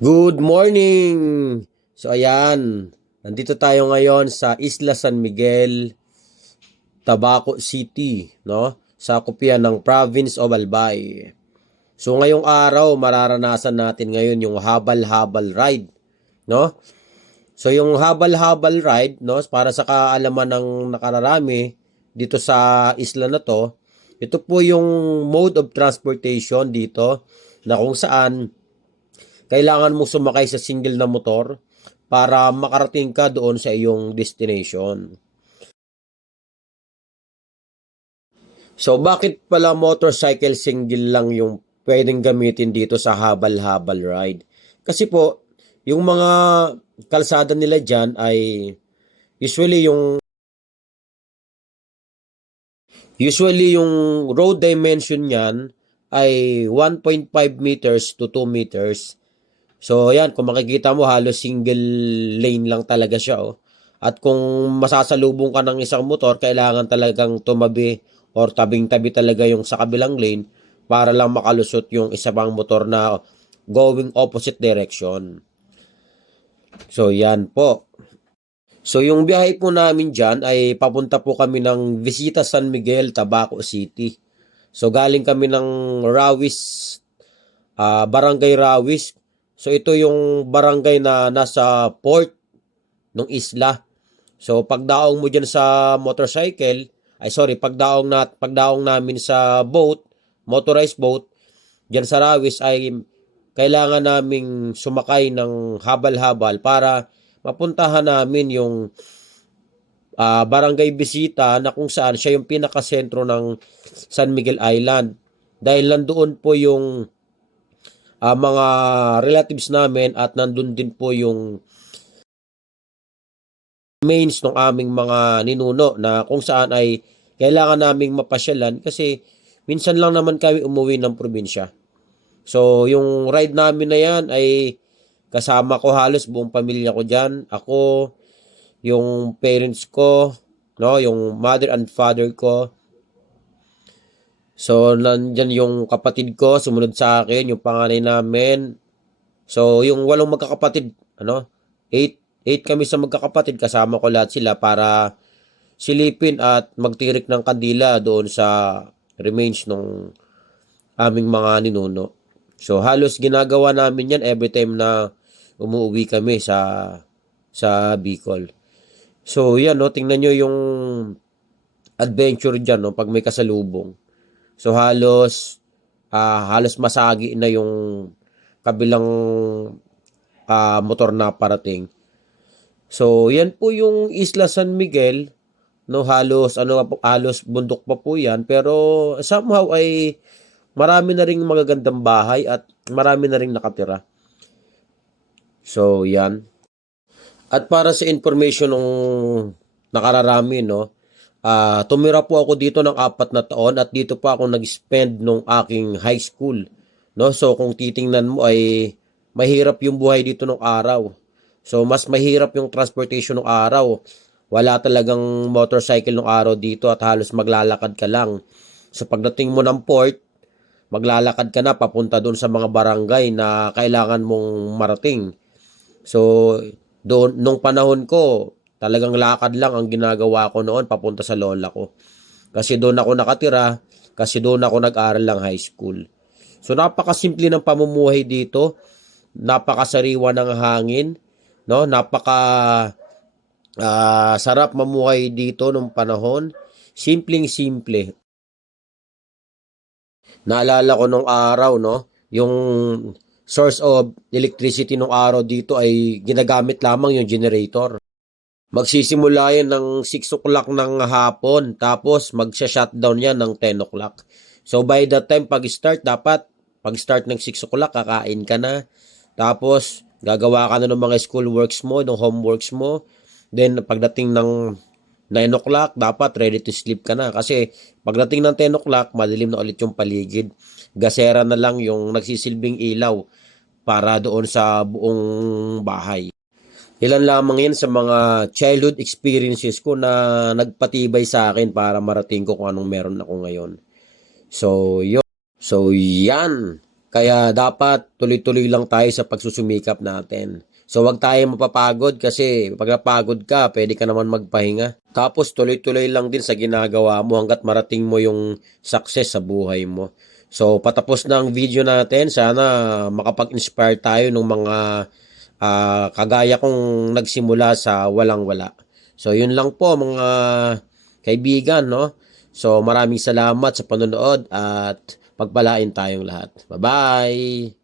Good morning! So ayan, nandito tayo ngayon sa Isla San Miguel, Tabaco City, no? Sakop yan ng Province of Albay. So ngayong araw, mararanasan natin ngayon yung habal-habal ride, no? So yung habal-habal ride, no, para sa kaalaman ng nakararami dito sa isla na to, ito po yung mode of transportation dito na kung saan kailangan mo sumakay sa single na motor para makarating ka doon sa iyong destination. So bakit pala motorcycle single lang yung pwedeng gamitin dito sa habal-habal ride? Kasi po, yung mga kalsada nila dyan ay usually yung usually yung road dimension niyan ay 1.5 meters to 2 meters. So, ayan, kung makikita mo, halos single lane lang talaga siya, oh. At kung masasalubong ka ng isang motor, kailangan talagang tumabi or tabing-tabi talaga yung sa kabilang lane para lang makalusot yung isa pang motor na going opposite direction. So, yan po. So, yung biyahe po namin dyan ay papunta po kami ng Visita San Miguel, Tabaco City. So, galing kami ng Rawis, Barangay Rawis. So, ito yung barangay na nasa port ng isla. So, pagdaong mo dyan sa motorcycle, pagdaong namin sa boat, motorized boat, dyan sa Rawis ay kailangan naming sumakay ng habal-habal para mapuntahan namin yung barangay Bisita na kung saan siya yung pinakasentro ng San Miguel Island. Dahil nandoon po yung mga relatives namin at nandun din po yung mains ng aming mga ninuno na kung saan ay kailangan naming mapasyalan kasi minsan lang naman kami umuwi ng probinsya. So, yung ride namin na yan ay kasama ko halos buong pamilya ko dyan. Ako, yung parents ko, no, yung mother and father ko. So, nandyan yung kapatid ko, sumunod sa akin, yung panganay namin. So, yung walong magkakapatid, eight kami sa magkakapatid, kasama ko lahat sila para silipin at magtirik ng kandila doon sa remains ng aming mga ninuno. So, halos ginagawa namin yan every time na umuwi kami sa Bicol. So, yan, no, tingnan nyo yung adventure dyan, no, pag may kasalubong. So, halos masagi na yung kabilang motor na parating. So, yan po yung Isla San Miguel, no, halos bundok pa po yan, pero somehow ay marami na ring magagandang bahay at marami na ring nakatira. So, yan. At para sa information ng nakararami, no, tumira po ako dito ng 4 na taon at dito pa ako nag-spend nung aking high school. No? So, kung titingnan mo ay mahirap yung buhay dito nung araw. So, mas mahirap yung transportation nung araw. Wala talagang motorcycle nung araw dito at halos maglalakad ka lang. So, pagdating mo ng port, maglalakad ka na papunta doon sa mga barangay na kailangan mong marating. So, doon, nung panahon ko, talagang lakad lang ang ginagawa ko noon papunta sa lola ko. Kasi doon ako nakatira, kasi doon ako nag-aral lang high school. So, napakasimple ng pamumuhay dito. Napakasariwa ng hangin, no? Sarap mamuhay dito nung panahon. Simpleng-simple. Naalala ko nung araw, no? Yung source of electricity nung araw dito ay ginagamit lamang yung generator. Magsisimula yan ng 6 o'clock ng hapon, tapos magsha-shutdown yan ng 10 o'clock. So by that time, pag-start ng 6 o'clock, kakain ka na. Tapos, gagawa ka na ng mga school works mo, ng homeworks mo. Then, pagdating ng 9 o'clock, dapat ready to sleep ka na. Kasi, pagdating ng 10 o'clock, madilim na ulit yung paligid. Gasera na lang yung nagsisilbing ilaw para doon sa buong bahay. Ilan lamang yan sa mga childhood experiences ko na nagpatibay sa akin para marating ko kung anong meron ako ngayon. So, yun. So, yan. Kaya dapat tuloy-tuloy lang tayo sa pagsusumikap natin. So wag tayo mapapagod kasi pag napagod ka, pwede ka naman magpahinga. Tapos tuloy-tuloy lang din sa ginagawa mo hanggat marating mo yung success sa buhay mo. So patapos na ang video natin. Sana makapag-inspire tayo ng mga kagaya kong nagsimula sa walang-wala. So yun lang po mga kaibigan, no? So maraming salamat sa panonood at pagpalain tayong lahat. Bye-bye!